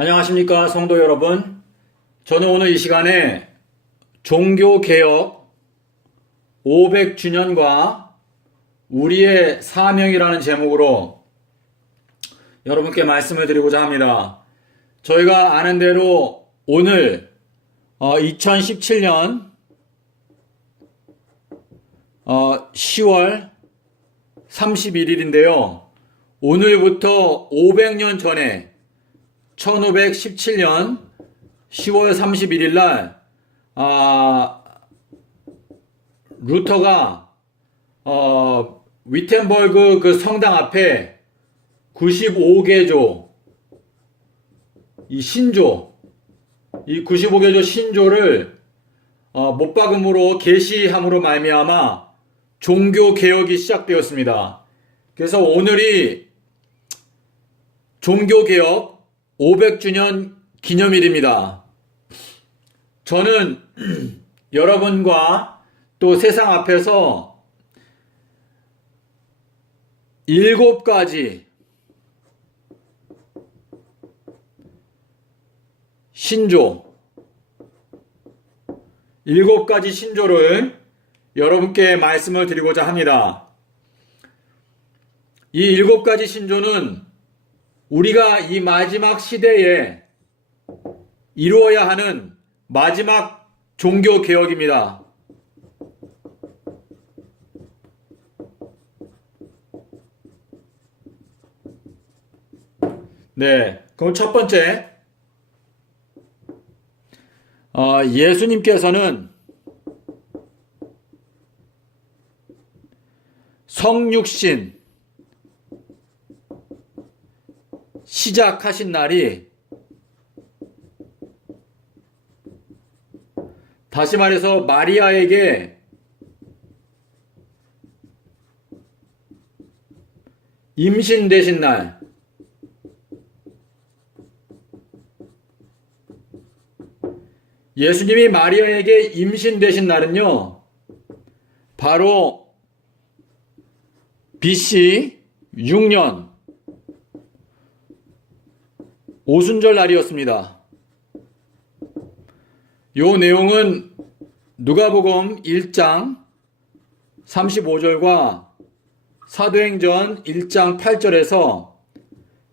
안녕하십니까 성도 여러분. 저는 오늘 이 시간에 종교개혁 500주년과 우리의 사명이라는 제목으로 여러분께 말씀을 드리고자 합니다. 저희가 아는 대로 오늘 2017년 10월 31일인데요. 오늘부터 500년 전에 1517년 10월 31일 날 루터가 위텐버그 그 성당 앞에 95개조 이 95개조 신조를 못 박음으로 계시함으로 말미암아 종교 개혁이 시작되었습니다. 그래서 오늘이 종교 개혁 500주년 기념일입니다. 저는 여러분과 또 세상 앞에서 7가지 신조, 7가지 신조를 여러분께 말씀을 드리고자 합니다. 이 7가지 신조는 우리가 이 마지막 시대에 이루어야 하는 마지막 종교 개혁입니다. 네, 그럼 첫 번째, 예수님께서는 성육신 시작하신 날이, 다시 말해서 마리아에게 임신되신 날, 예수님이 마리아에게 임신되신 날은요, 바로 BC 6년 오순절 날이었습니다. 요 내용은 누가복음 1장 35절과 사도행전 1장 8절에서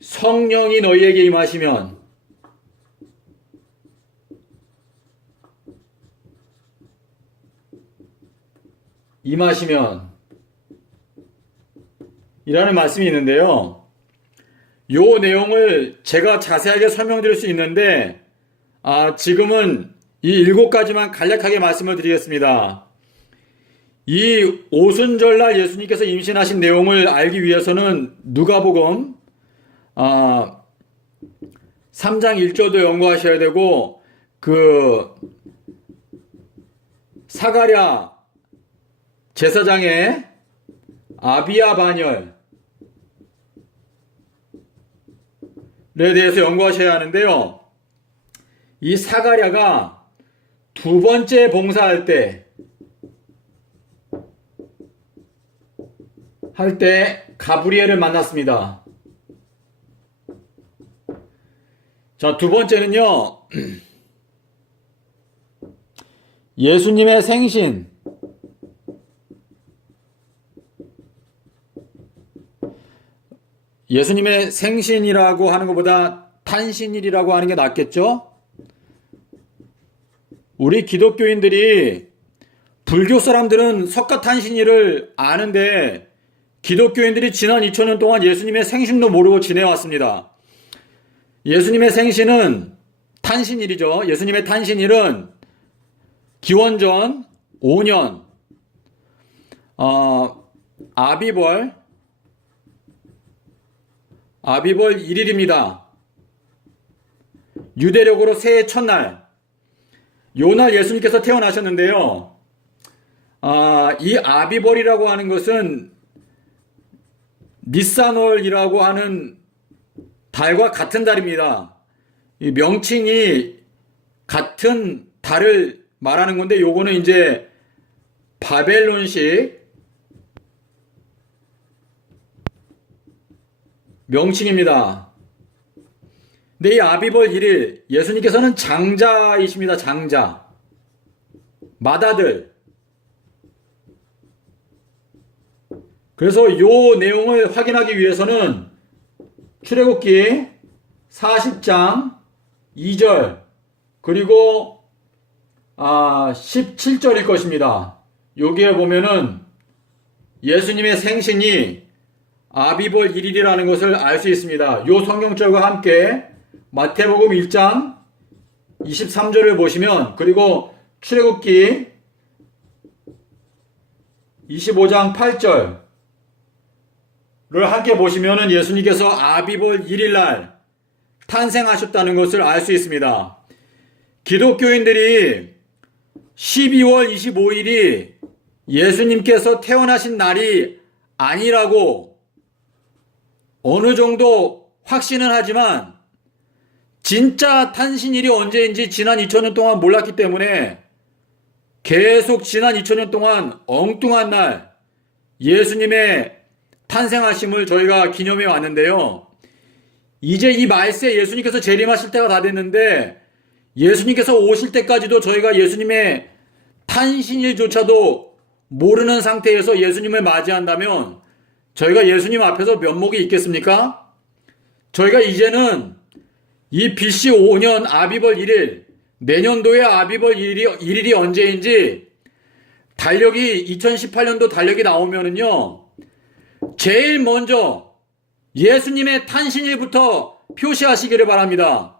성령이 너희에게 임하시면 이라는 말씀이 있는데요. 요 내용을 제가 자세하게 설명드릴 수 있는데 지금은 이 7가지만 간략하게 말씀을 드리겠습니다. 이 오순절날 예수님께서 임신하신 내용을 알기 위해서는 누가복음 3장 1절도 연구하셔야 되고 그 사가랴 제사장의 아비야 반열에 대해서 연구하셔야 하는데요. 이 사가랴가 두 번째 봉사할 때 가브리엘을 만났습니다. 자, 두 번째는요. 예수님의 생신, 예수님의 생신이라고 하는 것보다 탄신일이라고 하는 게 낫겠죠? 우리 기독교인들이, 불교 사람들은 석가탄신일을 아는데 기독교인들이 지난 2000년 동안 예수님의 생신도 모르고 지내왔습니다. 예수님의 생신은 탄신일이죠. 예수님의 탄신일은 기원전 5년 아비벌 1일입니다. 유대력으로 새해 첫날, 요날 예수님께서 태어나셨는데요. 이 아비벌이라고 하는 것은 니산월이라고 하는 달과 같은 달입니다. 이 명칭이 같은 달을 말하는 건데, 요거는 이제 바벨론식 명칭입니다. 근데 이 아비벌 1일 예수님께서는 장자이십니다. 장자. 맏아들. 그래서 이 내용을 확인하기 위해서는 출애굽기 40장 2절 그리고 17절일 것입니다. 여기에 보면은 예수님의 생신이 아비벌 1일이라는 것을 알 수 있습니다. 이 성경절과 함께 마태복음 1장 23절을 보시면, 그리고 출애굽기 25장 8절을 함께 보시면은 예수님께서 아비벌 1일날 탄생하셨다는 것을 알 수 있습니다. 기독교인들이 12월 25일이 예수님께서 태어나신 날이 아니라고 어느 정도 확신은 하지만 진짜 탄신일이 언제인지 지난 2000년 동안 몰랐기 때문에 계속 지난 2000년 동안 엉뚱한 날 예수님의 탄생하심을 저희가 기념해 왔는데요. 이제 이 말세 예수님께서 재림하실 때가 다 됐는데 예수님께서 오실 때까지도 저희가 예수님의 탄신일조차도 모르는 상태에서 예수님을 맞이한다면 저희가 예수님 앞에서 면목이 있겠습니까? 저희가 이제는 이 BC 5년 아비벌 1일, 내년도에 아비벌 1일이 언제인지 달력이 2018년도 달력이 나오면은요, 제일 먼저 예수님의 탄신일부터 표시하시기를 바랍니다.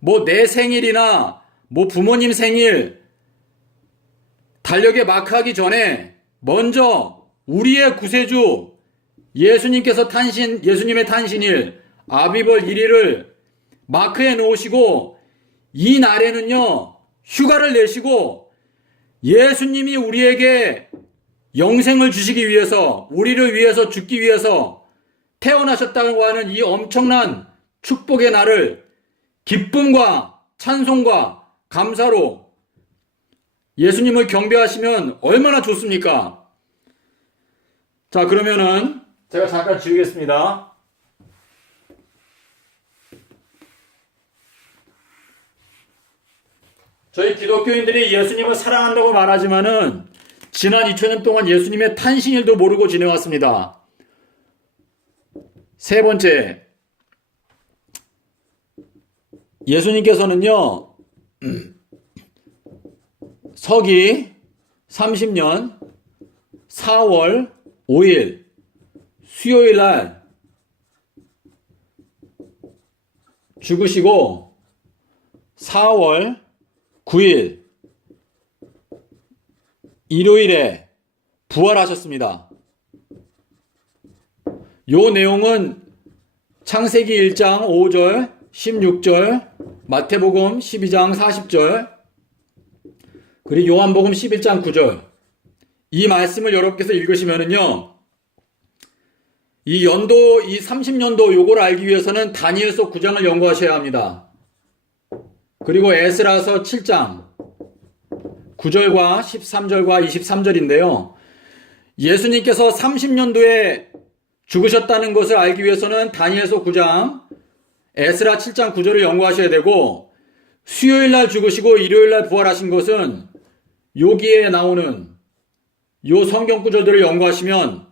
뭐 내 생일이나 뭐 부모님 생일 달력에 마크하기 전에 먼저 우리의 구세주 예수님께서 예수님의 탄신일 아비벌 1일을 마크해 놓으시고 이 날에는요 휴가를 내시고 예수님이 우리에게 영생을 주시기 위해서, 우리를 위해서 죽기 위해서 태어나셨다고 하는 이 엄청난 축복의 날을 기쁨과 찬송과 감사로 예수님을 경배하시면 얼마나 좋습니까? 자, 그러면은 제가 잠깐 지우겠습니다. 저희 기독교인들이 예수님을 사랑한다고 말하지만은 지난 2000년 동안 예수님의 탄신일도 모르고 지내왔습니다. 세 번째, 예수님께서는요 서기 30년 4월 5일 수요일 날 죽으시고 4월 9일 일요일에 부활하셨습니다. 요 내용은 창세기 1장 5절, 16절, 마태복음 12장 40절, 그리고 요한복음 11장 9절. 이 말씀을 여러분께서 읽으시면은요, 이 30년도 요걸 알기 위해서는 다니엘서 9장을 연구하셔야 합니다. 그리고 에스라서 7장 9절과 13절과 23절인데요. 예수님께서 30년도에 죽으셨다는 것을 알기 위해서는 다니엘서 9장, 에스라 7장 9절을 연구하셔야 되고, 수요일날 죽으시고 일요일날 부활하신 것은 여기에 나오는 요 성경 구절들을 연구하시면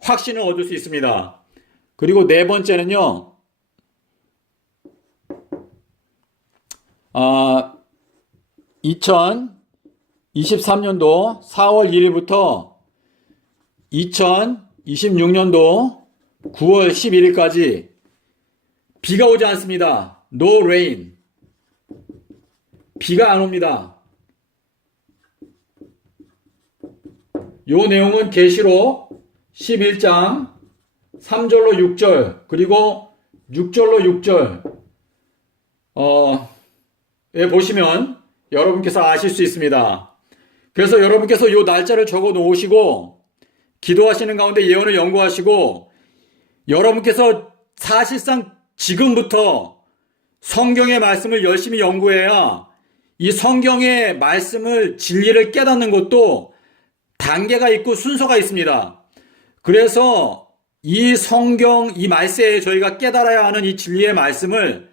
확신을 얻을 수 있습니다. 그리고 네 번째는요, 2023년도 4월 1일부터 2026년도 9월 11일까지 비가 오지 않습니다. No rain. 비가 안 옵니다. 요 내용은 계시록 11장 3절로 6절 그리고 6절로 6절 보시면 여러분께서 아실 수 있습니다. 그래서 여러분께서 요 날짜를 적어 놓으시고 기도하시는 가운데 예언을 연구하시고, 여러분께서 사실상 지금부터 성경의 말씀을 열심히 연구해야 이 성경의 말씀을 진리를 깨닫는 것도 단계가 있고 순서가 있습니다. 그래서 이 성경, 이 말세에 저희가 깨달아야 하는 이 진리의 말씀을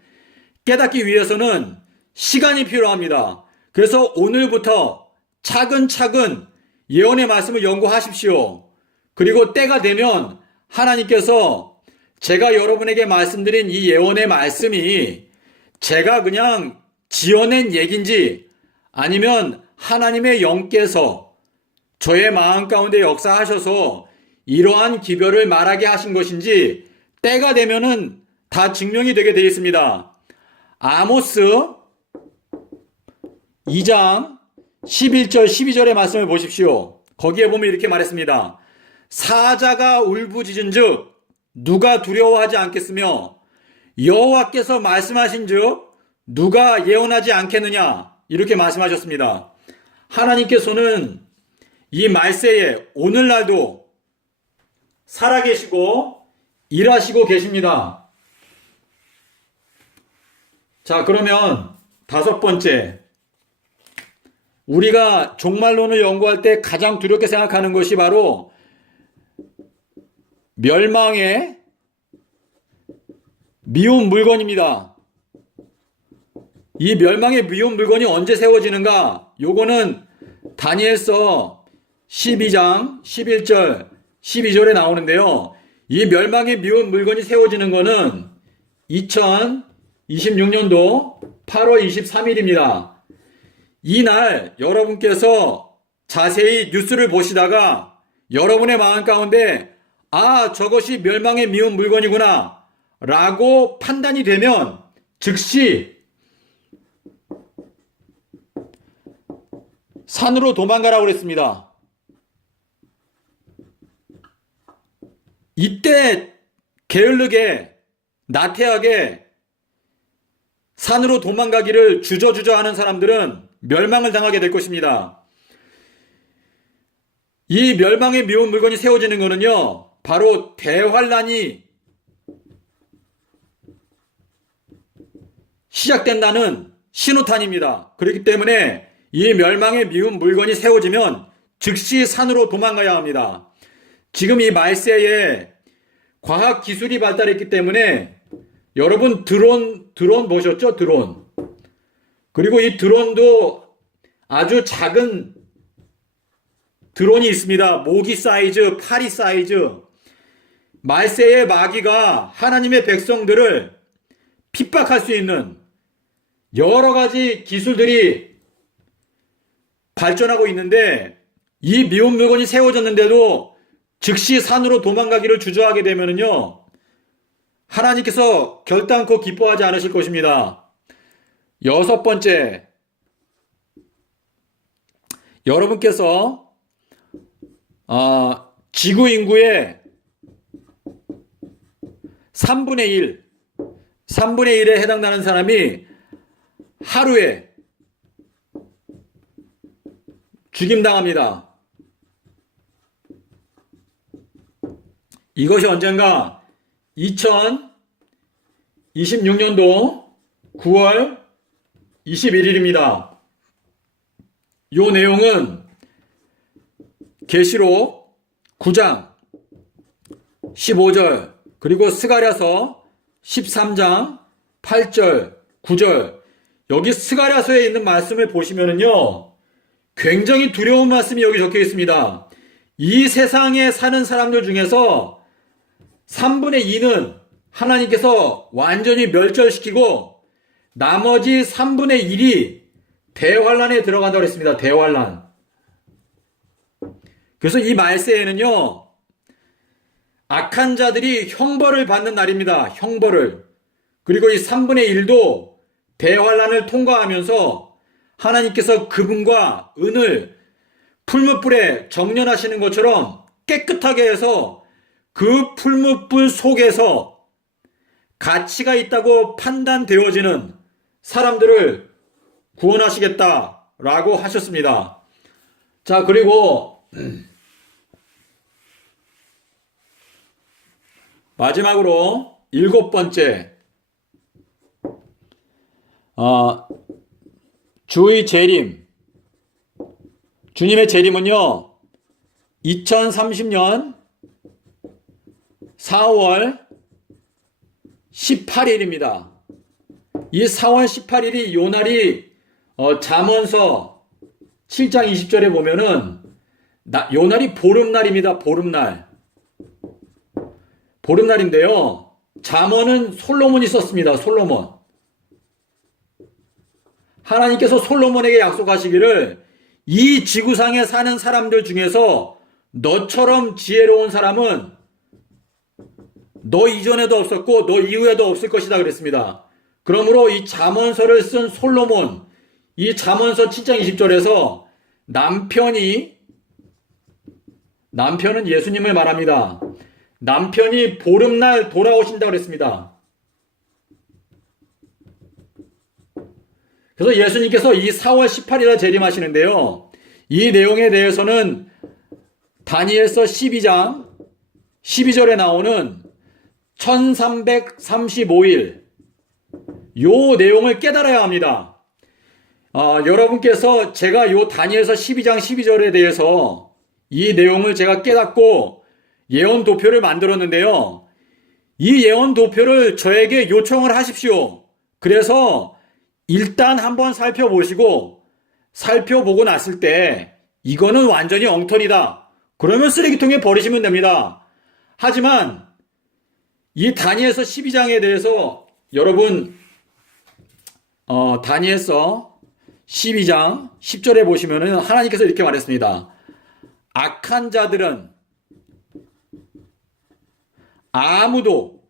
깨닫기 위해서는 시간이 필요합니다. 그래서 오늘부터 차근차근 예언의 말씀을 연구하십시오. 그리고 때가 되면 하나님께서 제가 여러분에게 말씀드린 이 예언의 말씀이 제가 그냥 지어낸 얘기인지 아니면 하나님의 영께서 저의 마음 가운데 역사하셔서 이러한 기별을 말하게 하신 것인지 때가 되면은 다 증명이 되게 되어 있습니다. 아모스 2장 11절 12절의 말씀을 보십시오. 거기에 보면 이렇게 말했습니다. 사자가 울부짖은즉 누가 두려워하지 않겠으며 여호와께서 말씀하신즉 누가 예언하지 않겠느냐, 이렇게 말씀하셨습니다. 하나님께서는 이 말세에 오늘날도 살아계시고 일하시고 계십니다. 자, 그러면 다섯 번째, 우리가 종말론을 연구할 때 가장 두렵게 생각하는 것이 바로 멸망의 미운 물건입니다. 이 멸망의 미운 물건이 언제 세워지는가? 요거는 다니엘서 12장 11절 12절에 나오는데요. 이 멸망의 미운 물건이 세워지는 거는 2026년도 8월 23일입니다. 이날 여러분께서 자세히 뉴스를 보시다가 여러분의 마음 가운데 저것이 멸망의 미운 물건이구나 라고 판단이 되면 즉시 산으로 도망가라고 그랬습니다. 이때 게을르게 나태하게 산으로 도망가기를 주저주저 하는 사람들은 멸망을 당하게 될 것입니다. 이 멸망의 미운 물건이 세워지는 것은요, 바로 대환란이 시작된다는 신호탄입니다. 그렇기 때문에 이 멸망의 미운 물건이 세워지면 즉시 산으로 도망가야 합니다. 지금 이 말세에 과학 기술이 발달했기 때문에 여러분 드론 보셨죠? 드론. 그리고 이 드론도 아주 작은 드론이 있습니다. 모기 사이즈, 파리 사이즈. 말세의 마귀가 하나님의 백성들을 핍박할 수 있는 여러 가지 기술들이 발전하고 있는데, 이 미운 물건이 세워졌는데도 즉시 산으로 도망가기를 주저하게 되면은요, 하나님께서 결단코 기뻐하지 않으실 것입니다. 여섯 번째, 여러분께서 지구 인구의 3분의 1에 해당하는 사람이 하루에 죽임당합니다. 이것이 언젠가 2026년도 9월 21일입니다. 이 내용은 계시록 9장 15절 그리고 스가랴서 13장 8절 9절, 여기 스가랴서에 있는 말씀을 보시면은요, 굉장히 두려운 말씀이 여기 적혀 있습니다. 이 세상에 사는 사람들 중에서 3분의 2는 하나님께서 완전히 멸절시키고 나머지 3분의 1이 대환란에 들어간다고 했습니다. 대환란. 그래서 이 말세에는요, 악한 자들이 형벌을 받는 날입니다. 형벌을. 그리고 이 3분의 1도 대환란을 통과하면서 하나님께서 그분과 은을 풀무불에 정련하시는 것처럼 깨끗하게 해서 그 풀무불 속에서 가치가 있다고 판단되어지는 사람들을 구원하시겠다라고 하셨습니다. 자, 그리고 마지막으로 일곱 번째, 주의 재림. 주님의 재림은요, 2030년 4월 18일입니다. 이 4월 18일이 요날이 잠언서 7장 20절에 보면은 요날이 보름날입니다. 보름날인데요. 잠언은 솔로몬이 썼습니다. 솔로몬. 하나님께서 솔로몬에게 약속하시기를 이 지구상에 사는 사람들 중에서 너처럼 지혜로운 사람은 너 이전에도 없었고 너 이후에도 없을 것이다 그랬습니다. 그러므로 이 잠언서를 쓴 솔로몬, 이 잠언서 7장 20절에서 남편은 예수님을 말합니다. 남편이 보름날 돌아오신다고 그랬습니다. 그래서 예수님께서 이 4월 18일에 재림하시는데요. 이 내용에 대해서는 다니엘서 12장 12절에 나오는 1335일 요 내용을 깨달아야 합니다. 여러분께서 제가 요 다니엘서 12장 12절에 대해서 이 내용을 제가 깨닫고 예언 도표를 만들었는데요. 이 예언 도표를 저에게 요청을 하십시오. 그래서 일단 한번 살펴보고 났을 때 이거는 완전히 엉터리다. 그러면 쓰레기통에 버리시면 됩니다. 하지만 이 다니엘서 12장에 대해서 여러분 다니엘서 12장 10절에 보시면은 하나님께서 이렇게 말했습니다. 악한 자들은 아무도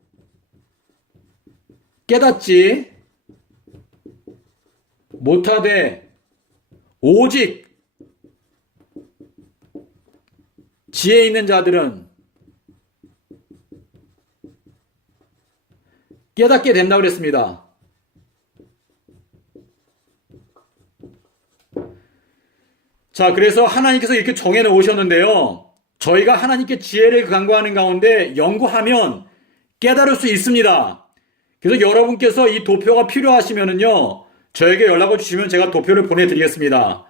깨닫지 못하되 오직 지혜 있는 자들은 깨닫게 된다고 그랬습니다. 자, 그래서 하나님께서 이렇게 정해 놓으셨는데요. 저희가 하나님께 지혜를 간구하는 가운데 연구하면 깨달을 수 있습니다. 그래서 여러분께서 이 도표가 필요하시면은요, 저에게 연락을 주시면 제가 도표를 보내드리겠습니다.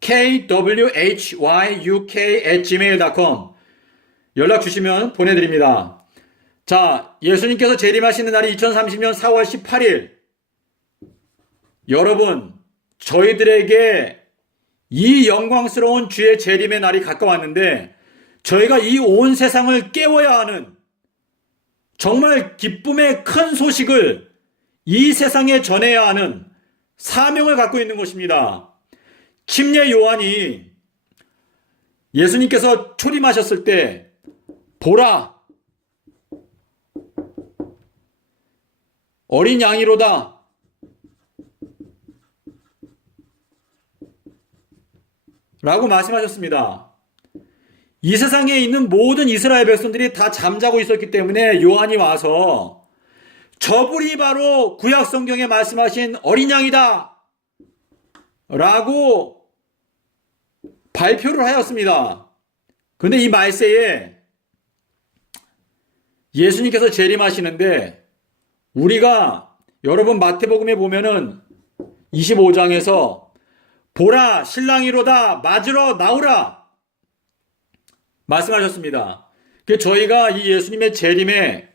kwhyuk@gmail.com 연락 주시면 보내드립니다. 자, 예수님께서 재림하시는 날이 2030년 4월 18일. 여러분, 저희들에게 이 영광스러운 주의 재림의 날이 가까웠는데 저희가 이 온 세상을 깨워야 하는 정말 기쁨의 큰 소식을 이 세상에 전해야 하는 사명을 갖고 있는 것입니다. 침례 요한이 예수님께서 초림하셨을 때 보라 어린 양이로다 라고 말씀하셨습니다. 이 세상에 있는 모든 이스라엘 백성들이 다 잠자고 있었기 때문에 요한이 와서 저분이 바로 구약 성경에 말씀하신 어린 양이다 라고 발표를 하였습니다. 그런데 이 말세에 예수님께서 재림하시는데 우리가 여러분 마태복음에 보면은 25장에서 보라 신랑이로다 맞으러 나오라 말씀하셨습니다. 저희가 이 예수님의 재림에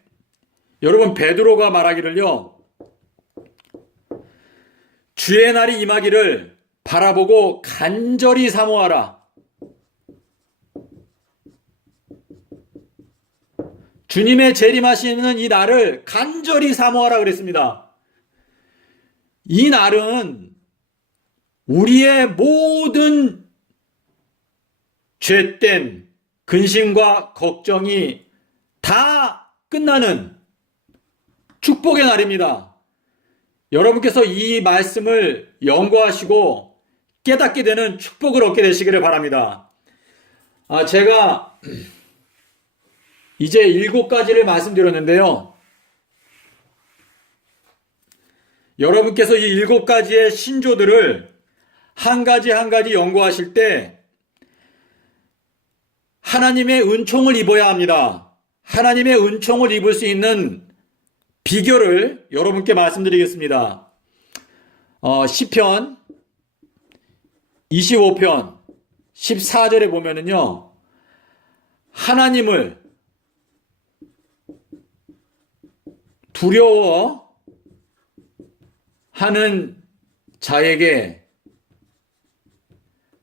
여러분 베드로가 말하기를요. 주의 날이 임하기를 바라보고 간절히 사모하라. 주님의 재림하시는 이 날을 간절히 사모하라 그랬습니다. 이 날은 우리의 모든 죄된 근심과 걱정이 다 끝나는 축복의 날입니다. 여러분께서 이 말씀을 연구하시고 깨닫게 되는 축복을 얻게 되시기를 바랍니다. 제가 이제 7가지를 말씀드렸는데요. 여러분께서 이 7가지의 신조들을 한 가지 한 가지 연구하실 때 하나님의 은총을 입어야 합니다. 하나님의 은총을 입을 수 있는 비결을 여러분께 말씀드리겠습니다. 시편 25편 14절에 보면은요. 하나님을 두려워하는 자에게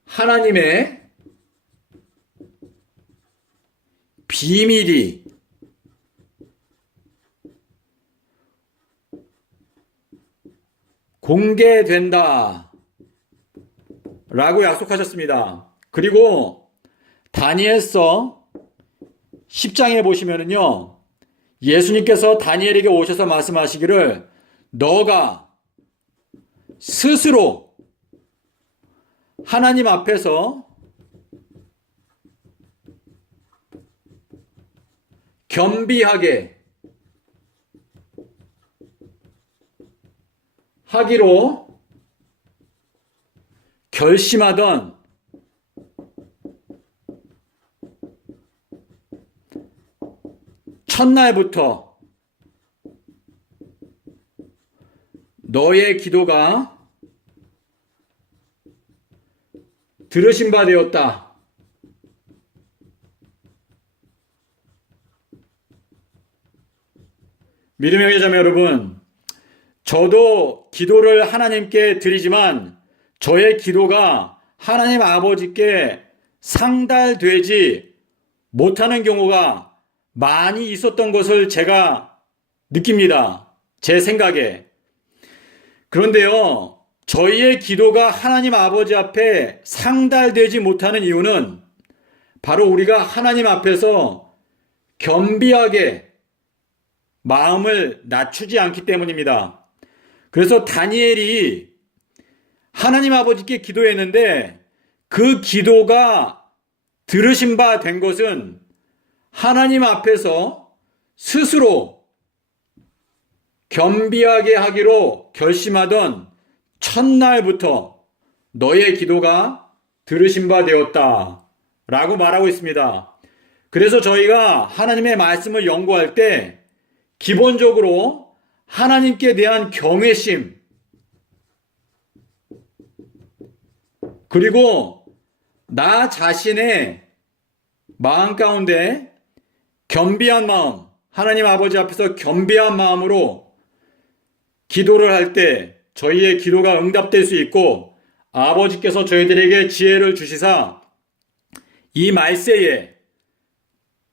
하나님의 비밀이 공개된다 라고 약속하셨습니다. 그리고 다니엘서 10장에 보시면은요, 예수님께서 다니엘에게 오셔서 말씀하시기를 너가 스스로 하나님 앞에서 겸비하게 하기로 결심하던 첫날부터 너의 기도가 들으신 바 되었다. 믿음의 형제자매 여러분, 저도 기도를 하나님께 드리지만 저의 기도가 하나님 아버지께 상달되지 못하는 경우가 많이 있었던 것을 제가 느낍니다. 제 생각에. 그런데요, 저희의 기도가 하나님 아버지 앞에 상달되지 못하는 이유는 바로 우리가 하나님 앞에서 겸비하게 마음을 낮추지 않기 때문입니다. 그래서 다니엘이 하나님 아버지께 기도했는데 그 기도가 들으신 바 된 것은 하나님 앞에서 스스로 겸비하게 하기로 결심하던 첫날부터 너의 기도가 들으신 바 되었다 라고 말하고 있습니다. 그래서 저희가 하나님의 말씀을 연구할 때 기본적으로 하나님께 대한 경외심, 그리고 나 자신의 마음 가운데 겸비한 마음, 하나님 아버지 앞에서 겸비한 마음으로 기도를 할 때 저희의 기도가 응답될 수 있고 아버지께서 저희들에게 지혜를 주시사 이 말세에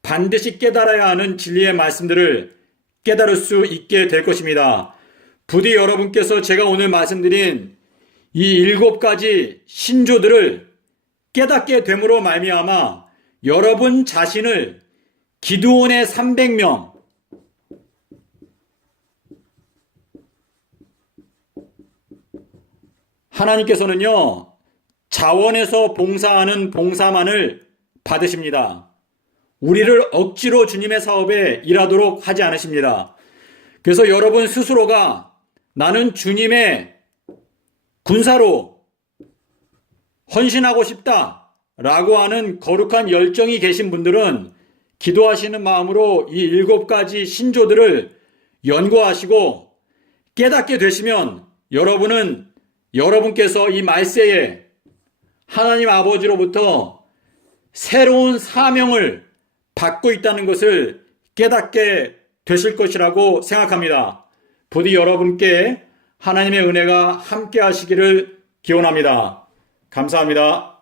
반드시 깨달아야 하는 진리의 말씀들을 깨달을 수 있게 될 것입니다. 부디 여러분께서 제가 오늘 말씀드린 이 7가지 신조들을 깨닫게 됨으로 말미암아 여러분 자신을 기드온의 300명, 하나님께서는요, 자원에서 봉사하는 봉사만을 받으십니다. 우리를 억지로 주님의 사업에 일하도록 하지 않으십니다. 그래서 여러분 스스로가 나는 주님의 군사로 헌신하고 싶다 라고 하는 거룩한 열정이 계신 분들은 기도하시는 마음으로 이 7가지 신조들을 연구하시고 깨닫게 되시면 여러분께서 이 말세에 하나님 아버지로부터 새로운 사명을 받고 있다는 것을 깨닫게 되실 것이라고 생각합니다. 부디 여러분께 하나님의 은혜가 함께 하시기를 기원합니다. 감사합니다.